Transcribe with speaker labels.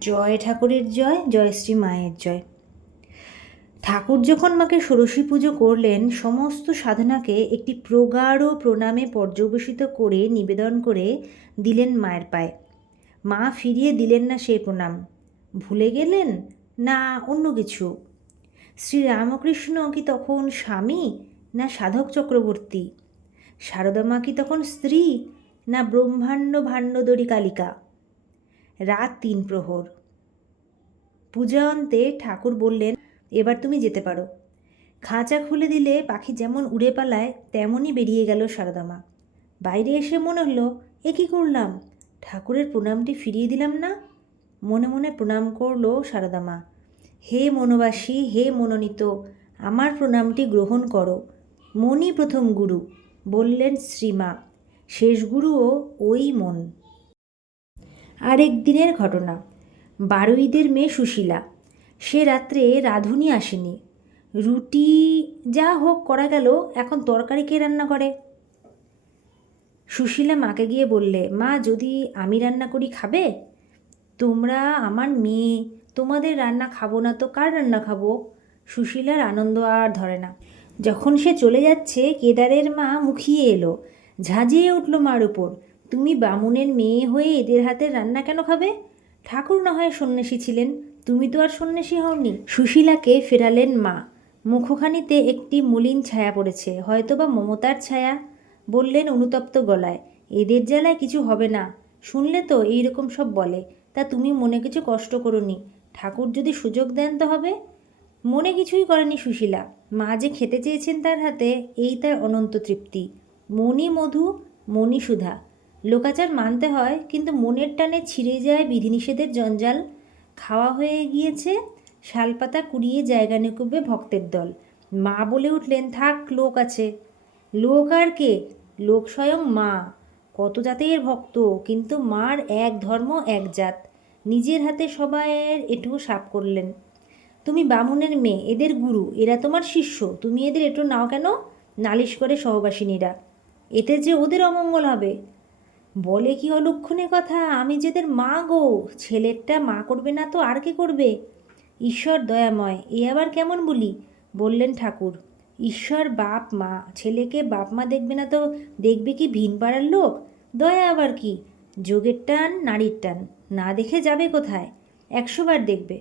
Speaker 1: জয় ঠাকুরের জয় জয়শ্রী মায়ের জয়। ঠাকুর যখন মাকে ষোড়শী পুজো করলেন, সমস্ত সাধনাকে একটি প্রগাঢ় প্রণামে পর্যবেসিত করে নিবেদন করে দিলেন মায়ের পায়ে। মা ফিরিয়ে দিলেন না সেই প্রণাম। ভুলে গেলেন? না, অন্য কিছু। শ্রী রামকৃষ্ণ কি তখন স্বামী, না সাধক চক্রবর্তী? সারদা মা কি তখন স্ত্রী, না ব্রহ্মাণ্ড ভাণ্ডদরী কালিকা রাত তিন প্রহর। পূজা অন্তে ঠাকুর বললেন, এবার তুমি যেতে পারো। খাঁচা খুলে দিলে পাখি যেমন উড়ে পালায়, তেমনই বেরিয়ে গেল সারদামা। বাইরে এসে মনে হলো, এ কী করলাম? ঠাকুরের প্রণামটি ফিরিয়ে দিলাম না? মনে মনে প্রণাম করল সারদামা। হে মনোবাসী, হে মনোনীত, আমার প্রণামটি গ্রহণ করো। মনই প্রথম গুরু। বললেন শ্রীমা। শেষ গুরুও ওই মন। আরেক দিনের ঘটনা। বারুইদের মেয়ে সুশীলা। সে রাত্রে রাঁধুনি আসেনি। রুটি যা হোক করা গেল, এখন তরকারি কে রান্না করে? সুশীলা মাকে গিয়ে বললে, মা, যদি আমি রান্না করি খাবে? তোমরা আমার মেয়ে, তোমাদের রান্না খাব না তো কার রান্না খাব? সুশীলার আনন্দ আর ধরে না। যখন সে চলে যাচ্ছে, কেদারের মা মুখিয়ে এলো। ঝাঁঝিয়ে উঠল মার উপর। তুমি বামুনের মেয়ে হয়ে এদের হাতের রান্না কেন খাবে? ঠাকুর না হয় সন্ন্যাসী ছিলেন, তুমি তো আর সন্ন্যাসী হওনি। সুশীলাকে ফেরালেন মা। মুখখানিতে একটি মলিন ছায়া পড়েছে, হয়তোবা মমতার ছায়া, বললেন অনুতপ্ত গলায়। এদের জ্বালায় কিছু হবে না। শুনলে তো এই রকম সব বলে। তা তুমি মনে কিছু কষ্ট করনি। ঠাকুর যদি সুযোগ দেন তো হবে। মনে কিছুই করেনি সুশীলা। মা যে খেতে চেয়েছেন তার হাতে, এই তার অনন্ত তৃপ্তি। মণি মধু, মণি সুধা। লোকাচার মানতে হয়, কিন্তু মনের টানে ছিঁড়ে যায় বিধিনিষেধের জঞ্জাল। খাওয়া হয়ে গিয়েছে, শালপাতা কুড়িয়ে জায়গা নিকুবে ভক্তের দল। মা বলে উঠলেন, থাক, লোক আছে। লোক আর কে? লোক স্বয়ং মা। কত জাতের ভক্ত, কিন্তু মার এক ধর্ম, এক জাত। নিজের হাতে সবাইয়ের এটুকু সাপ করলেন। তুমি বামুনের মেয়ে, এদের গুরু, এরা তোমার শিষ্য। তুমি এদের এটু নাও কেন? নালিশ করে সহবাসিনীরা। এতে যে ওদের অমঙ্গল হবে। বলে কি অলক্ষণে কথা? আমি যেদের মা গো, ছেলেরটা মা করবে না তো আর কে করবে? ঈশ্বর দয়াময়, এ আবার কেমন বলি? বললেন ঠাকুর। ঈশ্বর বাপ মা, ছেলেকে বাপ মা দেখবে না তো দেখবে কি ভিন পাড়ার লোক? দয়া আবার কি? যোগের টান, নারীর টান। না দেখে যাবে কোথায়? একশোবার দেখবে।